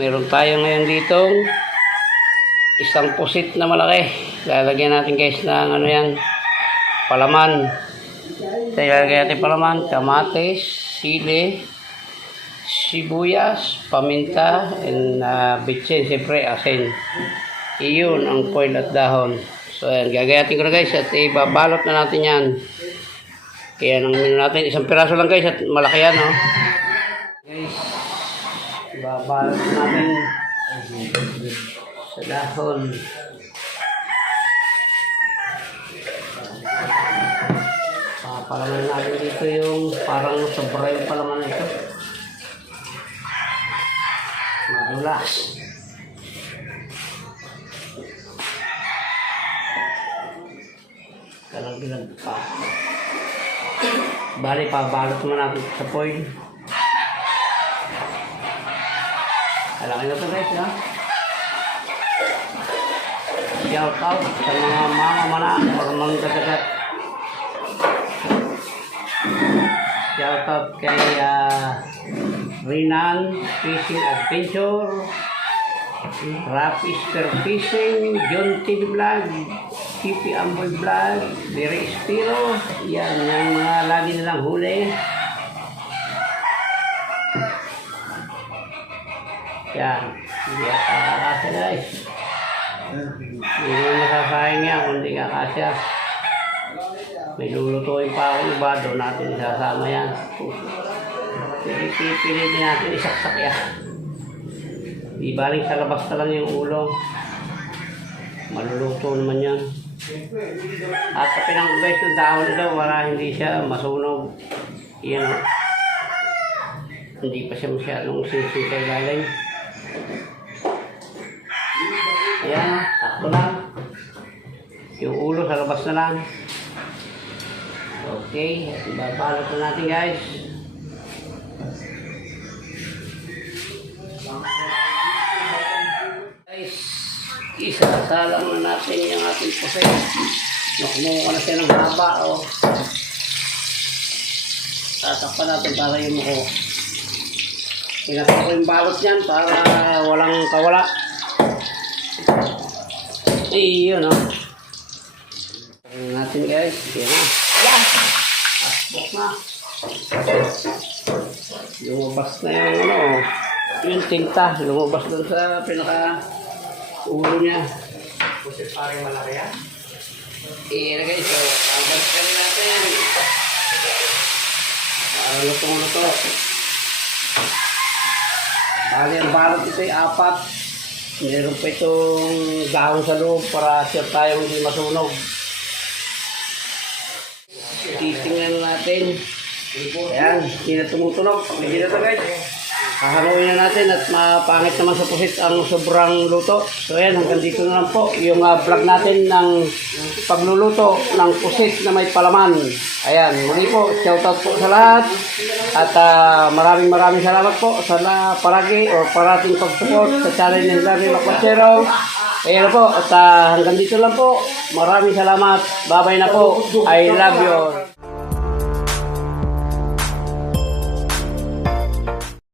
meron tayo ngayon ditong isang pusit na malaki. Lalagyan natin guys ng ano yan, palaman. So, lalagyan natin palaman, kamatis, sili, sibuyas, paminta, and bitsin, siyempre asin. Iyon ang foil at dahon. So ayan, gagayatin ko na guys at ibabalot na natin yan. Kaya nang mino natin, isang piraso lang guys at malaki yan, no? Guys, ibabalot natin sa dahon. Palaman natin dito yung parang sobra yung palaman ito. Madulas. Kalang-bilang pa. Bali, pabalot mo natin sa foil. Kalaki na ito guys, ha? Shout out sa mga mama mana or mga kagagat. Shout out kay Rinan Fishing Adventure, Rapi Spear Fishing, John TV Vlog, Kipi Amboy Vlog, Dere Espiro. Yan yung mga lagi nilang huli. Yan, hindi kakasya guys. Hindi mo masasayang yan kung hindi kakasya. May lulutuin pa ako iba, doon natin isasama yan. Pilitin natin isaksak yan. Ibaling sa labas na lang yung ulo. Maluluto naman yan. At sa pinang-guys ng dahon nito, wala, hindi siya masunog. Yan o. Hindi pa siya masyadong sinisipay galing. Ayan, sakto lang. Yung ulo sa labas na lang. Okay, ibabalot na natin guys. Guys, isasalang na natin yung ating pusit. Nakumuha ko na siya ng haba. Oh. Tatakpan natin para yung muko. Pinasok ko yung balot niyan para walang kawala. Ayun o. Tingnan natin guys. Yan na. Yan! Asbok na. Lumabas na yung ano. Yung tinta. Lumabas doon sa pinaka ulo niya. Pusit parang malaki yan. Ayan guys. So, abad ka rin natin. Para lutong-luto. Bali ang balot ito ay 4. Meron pa itong dahon sa loob para sure tayo hindi masunog. Titingnan natin. Ayan, hindi na tumutunog. Hindi na ito guys. Hahaluin na natin at mapangit naman sa pusit ang sobrang luto. So ayan, hanggang dito na lang po yung vlog natin ng pagluluto ng pusit na may palaman. Ayan, muli po, shoutout po sa lahat. At maraming salamat po sa palagi o parating pag-support sa channel ng Larry Makwachero. Ayan po, at hanggang dito lang po. Maraming salamat. Bye-bye na po. I love you all.